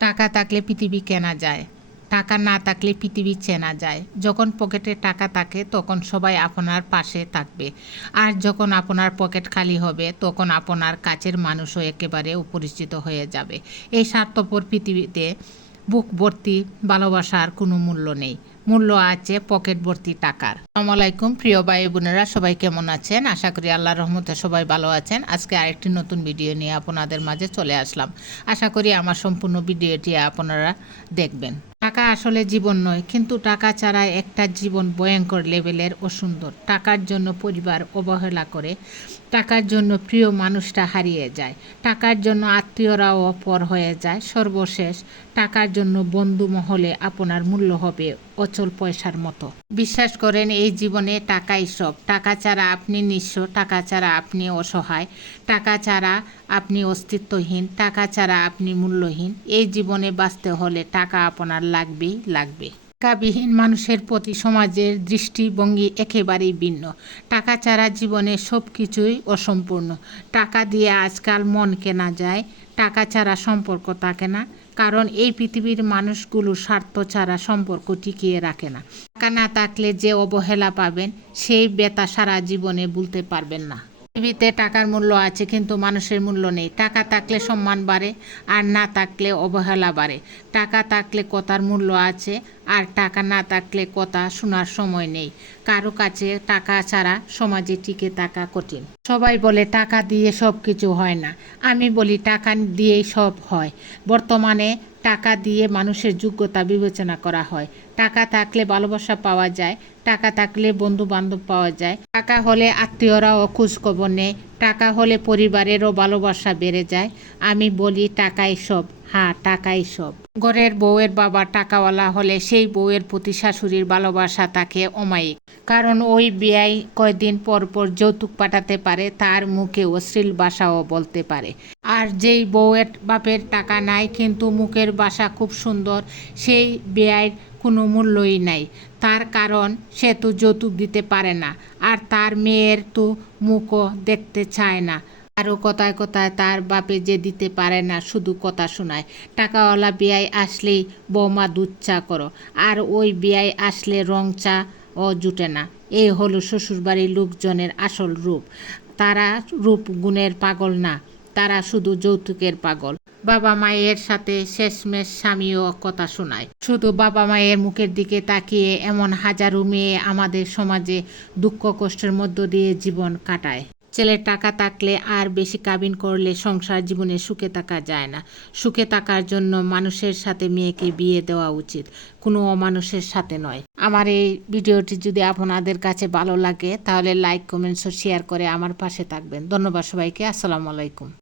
টাকা থাকলে পৃথিবী কেনা যায়, টাকা না থাকলে পৃথিবী চেনা যায়। যখন পকেটে টাকা থাকে তখন সবাই আপনার পাশে থাকবে, আর যখন আপনার পকেট খালি হবে তখন আপনার কাছের মানুষও একেবারে অপরিচিত হয়ে যাবে। এই স্বার্থপর পৃথিবীতে বুক ভর্তি ভালোবাসার কোনো মূল্য নেই, মূল্য আছে পকেট ভর্তি টাকার। আসসালামু আলাইকুম প্রিয় ভাই বোনেরা, সবাই কেমন আছেন? আশা করি আল্লাহর রহমতে সবাই ভালো আছেন। আজকে আরেকটি নতুন ভিডিও নিয়ে আপনাদের মাঝে চলে আসলাম। আশা করি আমার সম্পূর্ণ ভিডিওটি আপনারা দেখবেন। টাকা আসলে জীবন নয়, কিন্তু টাকা ছাড়া একটা জীবন ভয়ঙ্কর লেভেলের অসুন্দর। টাকার জন্য পরিবার অবহেলা করে, টাকার জন্য প্রিয় মানুষটা হারিয়ে যায়, টাকার জন্য আত্মীয়রাও পর হয়ে যায়, সর্বশেষ টাকার জন্য বন্ধু মহলে আপনার মূল্য হবে অচল পয়সার মতো। বিশ্বাস করেন, এই জীবনে টাকাই সব। টাকা ছাড়া আপনি নিঃস্ব, টাকা ছাড়া আপনি অসহায়, টাকা ছাড়া আপনি অস্তিত্বহীন, টাকা ছাড়া আপনি মূল্যহীন। এই জীবনে বাঁচতে হলে টাকা আপনার লাগবেই লাগবে। টাকাবিহীন মানুষের প্রতি সমাজের দৃষ্টিভঙ্গি একেবারেই ভিন্ন। টাকা ছাড়া জীবনে সব কিছুই অসম্পূর্ণ। টাকা দিয়ে আজকাল মন কেনা যায়, টাকা ছাড়া সম্পর্ক থাকে না। কারণ এই পৃথিবীর মানুষগুলো স্বার্থ ছাড়া সম্পর্ক টিকিয়ে রাখে না। টাকা না থাকলে যে অবহেলা পাবেন, সেই ব্যথা সারা জীবনে ভুলতে পারবেন না। পৃথিবীতে টাকার মূল্য আছে, কিন্তু মানুষের মূল্য নেই। টাকা থাকলে সম্মান বাড়ে, আর না থাকলে অবহেলা বাড়ে। টাকা থাকলে কথার মূল্য আছে, আর টাকা না থাকলে কথা শোনার সময় নেই। কারো কাছে টাকা ছাড়া সমাজে টিকে থাকা কঠিন। সবাই বলে টাকা দিয়ে সব কিছু হয় না। আমি বলি টাকা দিয়েই সব হয়। বর্তমানে টাকা দিয়ে মানুষের যোগ্যতা বিবেচনা করা হয়। টাকা থাকলে ভালোবাসা পাওয়া যায়, টাকা থাকলে বন্ধু বান্ধব পাওয়া যায়, টাকা হলে আত্মীয়রাও খোঁজখবর নেয়, টাকা হলে পরিবারেরও ভালোবাসা বেড়ে যায়। আমি বলি টাকাই সব। হ্যাঁ, টাকাই সব। ঘরের বউয়ের বাবা টাকাওয়ালা হলে সেই বউয়ের প্রতি শাশুড়ির ভালোবাসা থাকে অমায়িক। কারণ ওই বিয়াই কয়দিন পর পর যৌতুক পাঠাতে পারে, তার মুখে অশ্লীল ভাষাও বলতে পারে। আর যেই বউয়ের বাপের টাকা নাই কিন্তু মুখের ভাষা খুব সুন্দর, সেই বিয়ার কোনো মূল্যই নাই। তার কারণ সে তো যৌতুক দিতে পারে না, আর তার মেয়ের তো মুখও দেখতে চায় না। আরও কথায় কথায় তার বাপে যে দিতে পারে না, শুধু কথা শোনায়। টাকাওয়ালা বিয়ায় আসলেই বৌমা দুধ চা করো, আর ওই বিয়ায় আসলে রং চা ও জুটে না। এই হলো শ্বশুরবাড়ির লোকজনের আসল রূপ। তারা রূপ গুণের পাগল না, তারা শুধু যৌতুকের পাগল। বাবা মায়ের সাথে শেষমেশ স্বামীও কথা শোনায়। শুধু বাবা মায়ের মুখের দিকে তাকিয়ে এমন হাজারো মেয়ে আমাদের সমাজে দুঃখ কষ্টের মধ্য দিয়ে জীবন কাটায়। ছেলের টাকা থাকলে আর বেশি কাবিন করলে সংসার জীবনে সুখে থাকা যায় না। সুখে থাকার জন্য মানুষের সাথে মেয়েকে বিয়ে দেওয়া উচিত, কোনো অমানুষের সাথে নয়। আমার এই ভিডিওটি যদি আপনাদের কাছে ভালো লাগে তাহলে লাইক, কমেন্টস ও শেয়ার করে আমার পাশে থাকবেন। ধন্যবাদ সবাইকে। আসসালামু আলাইকুম।